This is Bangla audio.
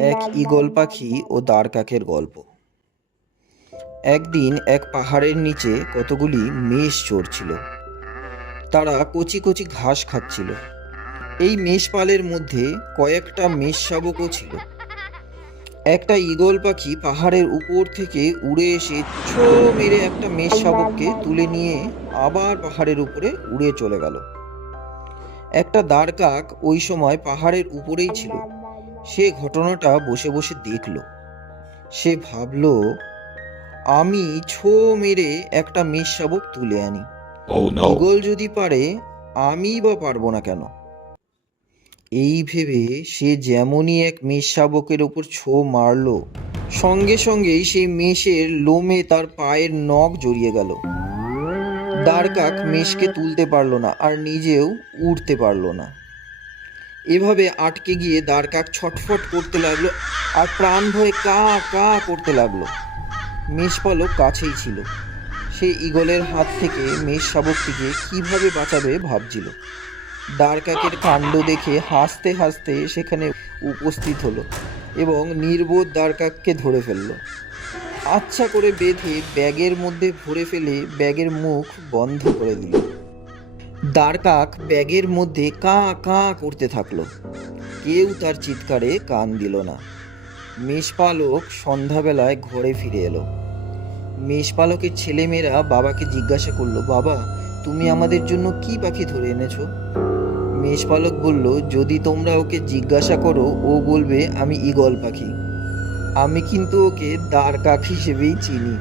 এক ঈগল পাখি ও দাঁড় কাকের গল্প। একদিন এক পাহাড়ের নিচে কতগুলি মেষ চড়ছিল। তারা কচি কচি ঘাস খাচ্ছিল। এই মেষপালের মধ্যে কয়েকটা মেষ শাবকও ছিল। একটা ঈগল পাখি পাহাড়ের উপর থেকে উড়ে এসে ছো মেরে একটা মেষ শাবককে তুলে নিয়ে আবার পাহাড়ের উপরে উড়ে চলে গেল। একটা দাঁড় কাক ওই সময় পাহাড়ের উপরেই ছিল। সে ঘটনাটা বসে বসে দেখল। সে ভাবল আমি ছো মেরে একটা মেষ শাবক তুলে আনি। Oh. ঈগল যদি পারে আমি বা পারব না কেন? এই ভেবে সে যেমনই এক মেষ শাবকের ওপর ছো মারল সঙ্গে সঙ্গেই সেই মেষের লোমে তার পায়ের নখ জড়িয়ে গেল। দ্বারকাক মেষকে তুলতে পারল না আর নিজেও উঠতে পারল না। এভাবে আটকে গিয়ে দ্বারকাক ছটফট করতে লাগল আর প্রাণ ভয়ে কা কা করতে লাগল। মেষপালক কাছেই ছিল। সে ঈগলের হাত থেকে মেষ শাবকটিকে কীভাবে বাঁচাবে ভাবছিল। দ্বারকাকের কাণ্ড দেখে হাসতে হাসতে সেখানে উপস্থিত হলো এবং নির্বোধ দ্বারকাককে ধরে ফেলল। আচ্ছা করে বেঁধে ব্যাগের মধ্যে ভরে ফেলে ব্যাগের মুখ বন্ধ করে দিল। দ্বারকাক ব্যাগের মধ্যে কাঁ কাঁ করতে থাকল। কেউ তার চিৎকারে কান দিল না। মেষপালক সন্ধ্যাবেলায় ঘরে ফিরে এলো। মেষপালকের ছেলেমেয়েরা বাবাকে জিজ্ঞাসা করল, বাবা, তুমি আমাদের জন্য কি পাখি ধরে এনেছো? মেষপালক বলল, যদি তোমরা ওকে জিজ্ঞাসা করো, ও বলবে, আমি ঈগল পাখি। আমি কিন্তু ওকে দাঁড় কাক হিসেবেই চিনি